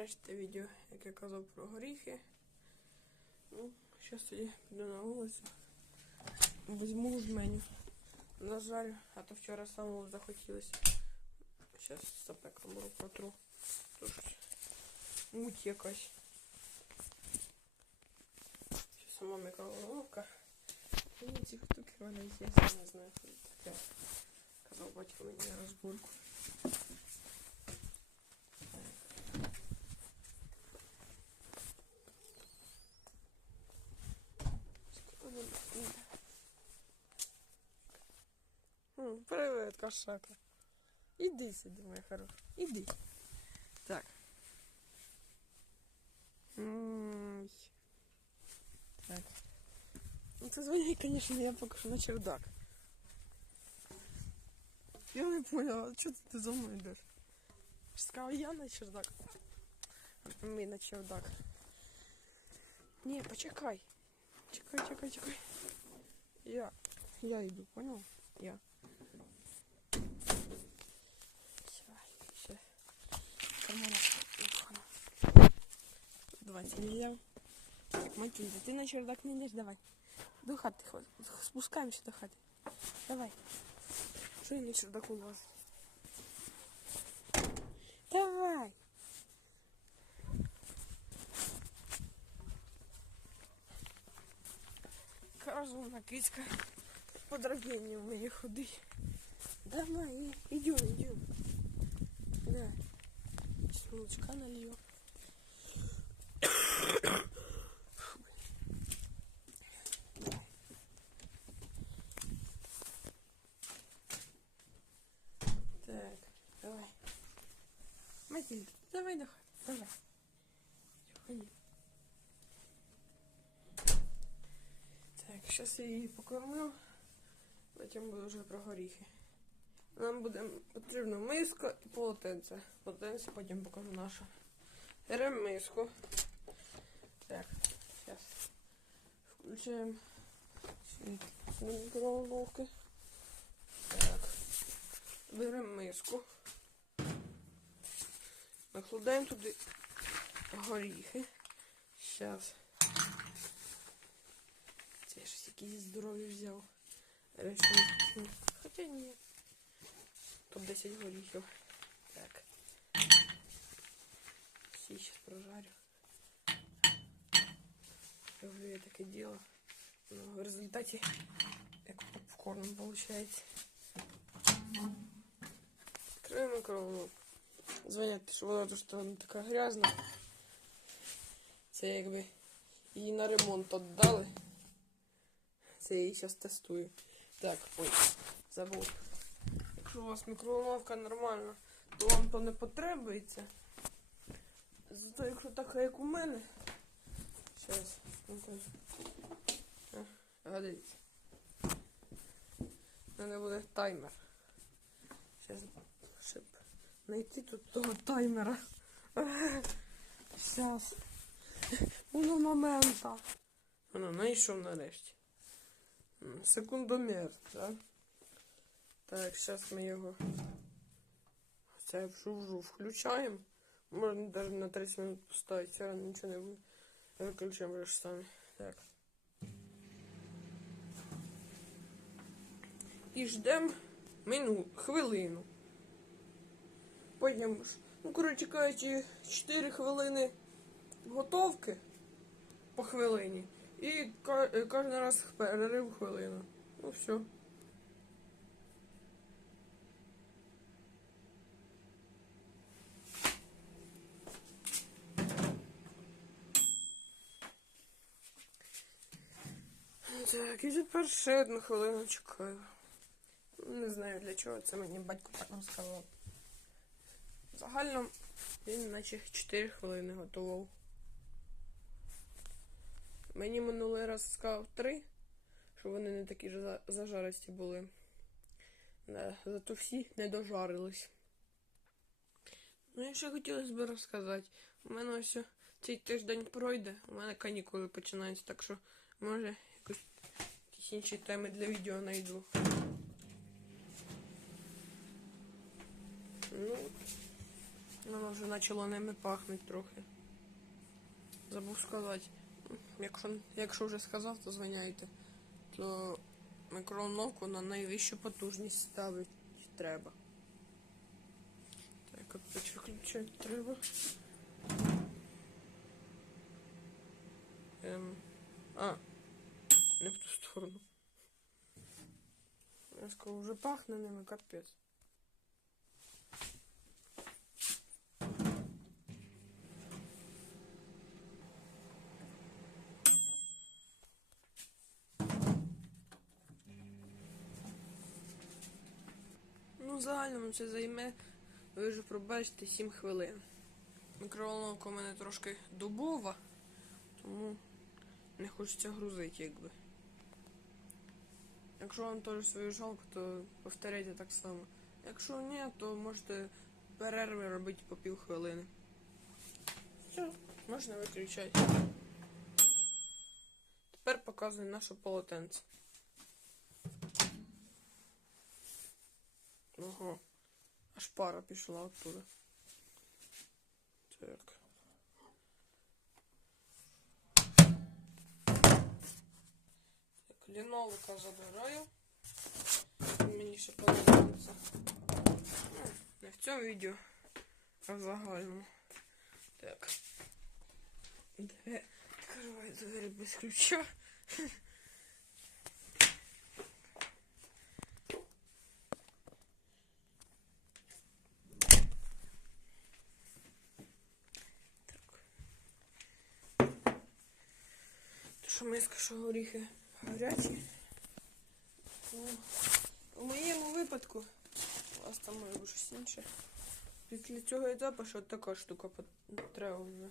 нарешті відео, як я казав про горіхи. Ну, зараз тоді піду на вулицю. Візьму жменю. На жаль, а то вчора самому захотілося. Зараз стопеком беру протру. Тож муть якась. Ще сама мікроволновка. Мені ці штуки валяють, я не знаю, це таке. Казав батько мені розборку. М, Привет, кошака. Іди сюди, моя хороша. Іди. Так. М, Так. Ну це дзвонить, конечно, я поки що на чердак. Я не поняла, чого ти за мною йдеш? Сказав, я на чердак. Ми на чердак. Ні, почекай. Чекай, чекай, чекай. Я. Я йду, понял? Я. Кармана. Давай, це взяв. Так, Матильда, ти на чердак не йдеш, давай. До хати ход. Спускаємося до хати. Давай. Що я на чердаку лазить? Давай. Розумна кицька. По драбині в мені ходить. Давай, идем, идем. Да. Сейчас молочка налью. Так, давай. Матильда, давай давай, давай. Ходи. Так, зараз я її покормлю, потім буду вже про горіхи. Нам буде потрібна миска і полотенце. Полотенце потім покажу наше. Беремо миску. Так, зараз включаємо мікроволновки. Так. Беремо миску. Накладаємо туди горіхи. Зараз. Це я щось якісь здорові взяв. Хоча ні. Тут 10 горіхів. Так. Всі зараз прожарю. Роблю я таке діло. Ну, в результаті як попкорн виходить. Відкрию микроволновку. Звонять, що вона тут там така грязна. Це якби її на ремонт віддали. Це я її зараз тестую. Так, ой, забув. Якщо у вас мікроволновка нормальна, то вам то не потребується. Зато якщо така, як у мене. Зараз, покажу. А, дивіться. У мене буде таймер. Зараз, щоб знайти тут того таймера. Зараз. Уно момента. Воно знайшов нарешті. Секундомер, так? Так, зараз ми його це включаємо. Можна навіть на 30 минут поставити, все равно нічого не буде. Виключаємо вже самі. Так. І ждемо мину, хвилину. Потім, ну, коротше кажучи, 4 хвилини готовки по хвилині. І кожен раз перерив хвилину. Ну все. Так, і тепер ще одну хвилину чекаю. Не знаю для чого це мені батько так розказав. Загально він наче 4 хвилини готував. Мені минулий раз сказав 3, що вони не такі ж зажаристі були. Зато всі не дожарились. Ну, і ще хотілося б розказати. У мене ось цей тиждень пройде, у мене канікули починаються, так що може інші теми для відео знайду. Ну, Воно вже почало ними пахнути трохи. Забув сказати. Якщо, якщо вже сказав, то звиняйте. То мікроволновку на найвищу потужність ставити треба. Так, опять виключати треба. Ем, а, не в ту сторону. Я сказав, вже пахне ними, капець. Ну, в загальному це займе, ви вже пробачите 7 хвилин. Мікроволновка у мене трошки дубова, тому не хочеться грузити, якби. Якщо вам теж свою жалко, то повторяйте так само. Якщо ні, то можете перерви робити по пів хвилини. Все, можна виключати. Тепер показую наше полотенце. Ого. Аж пара пішла оттуда. Так. Так, ліновика забираю. Мені ще подобається. Ну, Не в цьому відео, а в загальному. Так. Відкриваю двері без ключа. Що миска, що горіхи гарячі. Ну, у моєму випадку, у вас там може щось інше. Після цього етапу що така штука потребна.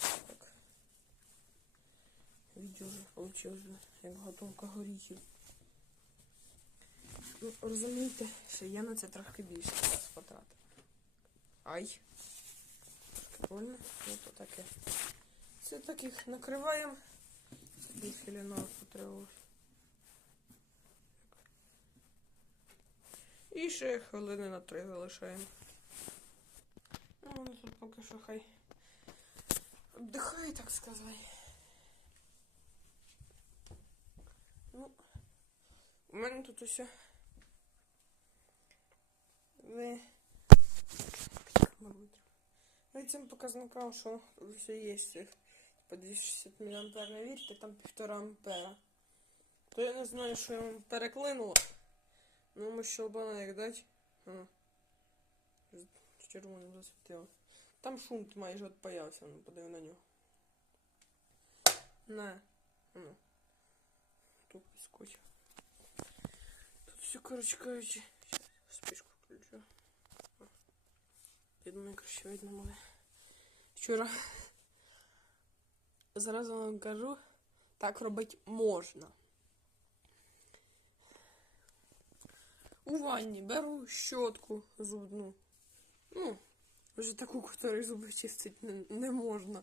Так. Відео вже вийшло, як готовка горіхів. Ну, розумієте, що я на це трохи більше час потратив. Ай. Трошки больно, ну то таке. Це таких накриваємо. Більше лінок потребував. І ще хвилини на три залишаємо. Ну, воно тут поки що хай віддихає, так сказати. Ну, у мене тут усе. Ви... Ви цим показникам, що все є по 260 мА вірте, там 1,5 ампера. То я не знаю, що я вам переклинуло. Ну, ми щелбана як дать. А. Червоним засвітило. Там шунт майже отпаявся, ну подиви на нього. На. Ну. Тут підскочив. Тут все, кажучи. Щас спишку включу. Я думаю, краще видно буде. Вчора зразу вам кажу, так робити можна. У ванні беру щотку зубну. Ну, вже таку, которой зуби чистить не, не можна.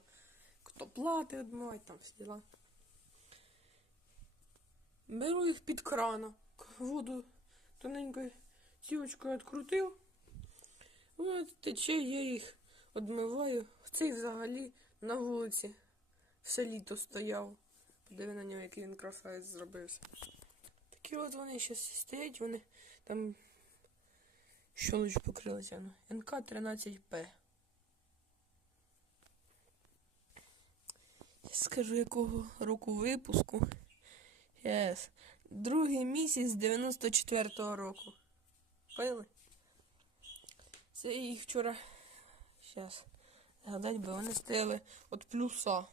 Хто плати відмивати, там всі діла. Беру їх під крана, воду тоненькою сівочкою відкрутив. От тече, я їх відмиваю. Цей взагалі на вулиці все літо стояв. Подиви на нього, який він красавець зробився. Такі от вони ще стоять, вони там щелочь покрилася. ну, НК-13П. Я скажу, якого року випуску. Yes. Другий місяць 94-го року. Пили? Це їх вчора. Зараз. Згадать би, вони стояли от плюса.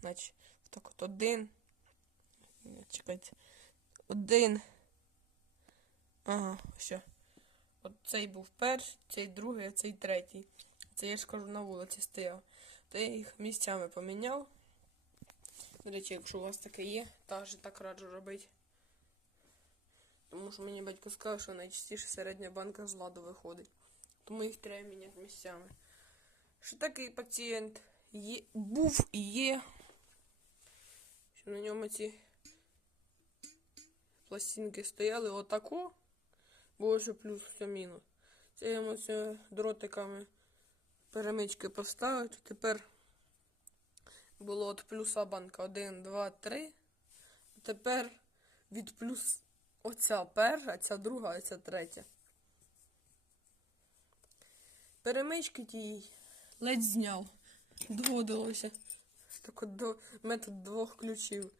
Значить, так от один. Чекайте. Один. Ага, все. От цей був перший, цей другий, а цей третій. Це я ж кажу на вулиці стояв. То я їх місцями поміняв. До речі, якщо у вас таке є, теж так раджу робити. Тому що мені батько сказав, що найчастіше середня банка з ладу виходить. Тому їх треба міняти місцями. Що такий пацієнт є, був і є. На ньому ці пластинки стояли отако. Було що плюс, все мінус. Це йому це дротиками перемички поставив, то тепер було от плюса банка 1, 2, 3. Тепер від плюс оця перша, ця друга, а ця третя. Перемички тій ледь зняв. Доводилося. Так от до метод двох ключів.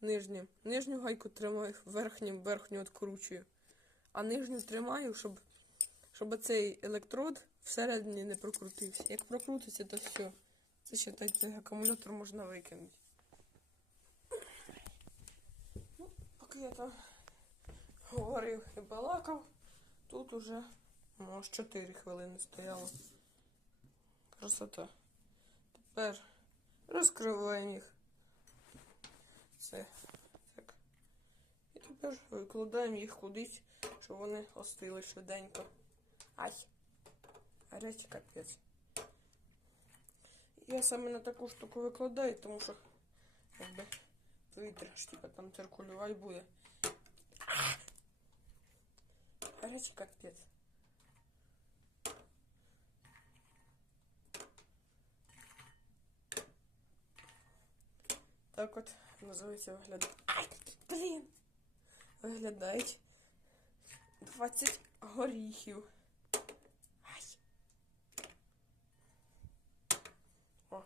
Нижню. Нижню гайку тримаю, верхню, верхню откручую. А нижню тримаю, щоб, щоб цей електрод всередині не прокрутився. Як прокрутиться, то все. Це ще цей акумулятор можна викинути. Ну, поки я там говорив і балакав, тут уже ну, аж 4 хвилини стояло. Красота. Тепер розкриваємо їх. Це так. І тепер викладаємо їх кудись, щоб вони остили швиденько. Ай! Гарячий капець. Я саме на таку штуку викладаю, тому що якби повітря ж типа там циркулювати буде. Гарячий капець. Так от називається виглядає. Ай, блін! Виглядають 20 горіхів. Ай. О.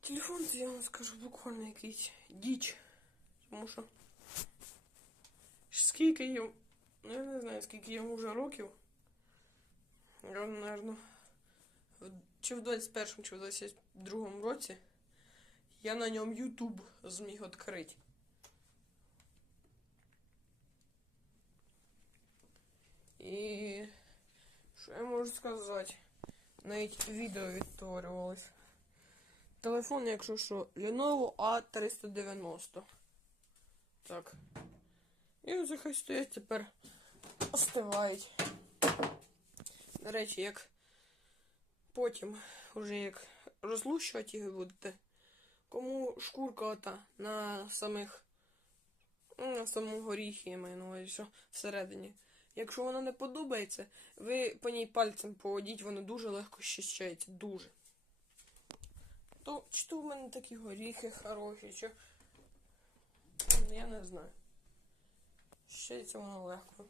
Телефон, це, я вам скажу, буквально якийсь діч. Тому що скільки їм. Ну я не знаю, скільки йому вже років. Я, наверно, в- чи в 21 чи в 22 році я на ньому YouTube зміг відкрити. І що я можу сказати? Навіть відео відтворювалось. Телефон, якщо що, Lenovo A390. Так. І ось стоять тепер остивають. До речі, як потім, уже як розлущувати їх будете, кому шкурка ота на самих, ну, на самому горіхі, я маю на увазі, що всередині. Якщо вона не подобається, ви по ній пальцем поводіть, воно дуже легко щищається. Дуже. То чи то в мене такі горіхи хороші, чи. Я не знаю. Щається воно легко.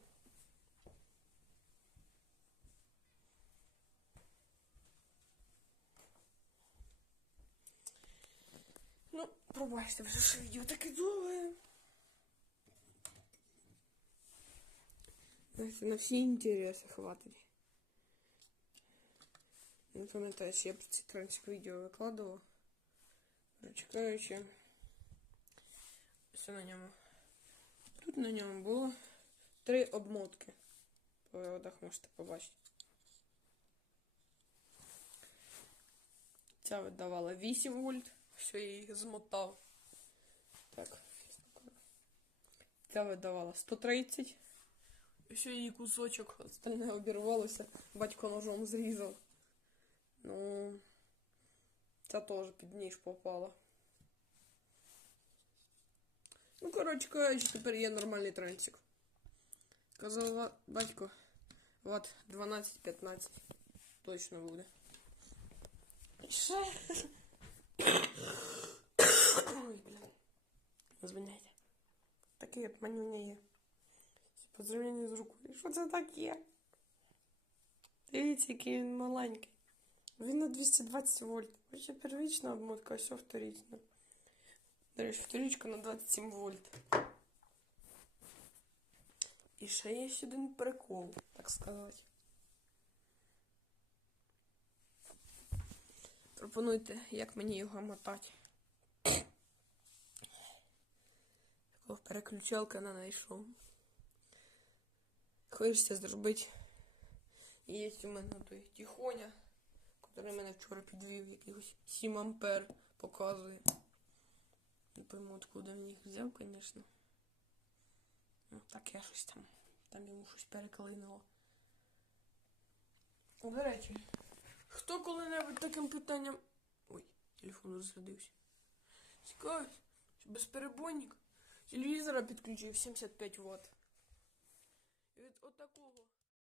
Ну, пробачте, вже що відео таке довге. На всі інтереси хватить. Не пам'ятаю, я про ці трансик відео викладував. Чекаючи. Все на ньому. Тут на ньому було три обмотки. По виводах можете побачити. Ця видавала 8 вольт. Все, я їх змотав. Так. Ця видавала 130. І Ще її кусочок, остальне обірвалося. Батько ножом зрізав. Ну, ця теж під ніж попала. Ну, коротше кажучи, тепер є нормальний трансик. Казав батько, ват 12-15 точно буде. І ще. Ой, блін. Звиняйте. Такий от манюня є. По зрівнянню з рукою. Що це таке? Дивіться, який він маленький. Він на 220 вольт. Хоча первічна обмотка, а все вторічна. До речі, вторічка на 27 вольт. І ще є один прикол, так сказати. Пропонуйте, як мені його мотати. Такого переключалка не знайшов. Хочеться зробити. І є у мене той тихоня, який мене вчора підвів, якихось 7 ампер показує. Не пойму, откуда він їх взяв, звісно. Ну, так я щось там. Там йому щось переклинило. До речі, хто коли-небудь таким питанням. Ой, телефон розрядився. Цікавить, безперебойник телевізора підключив 75 Вт. І від отакого.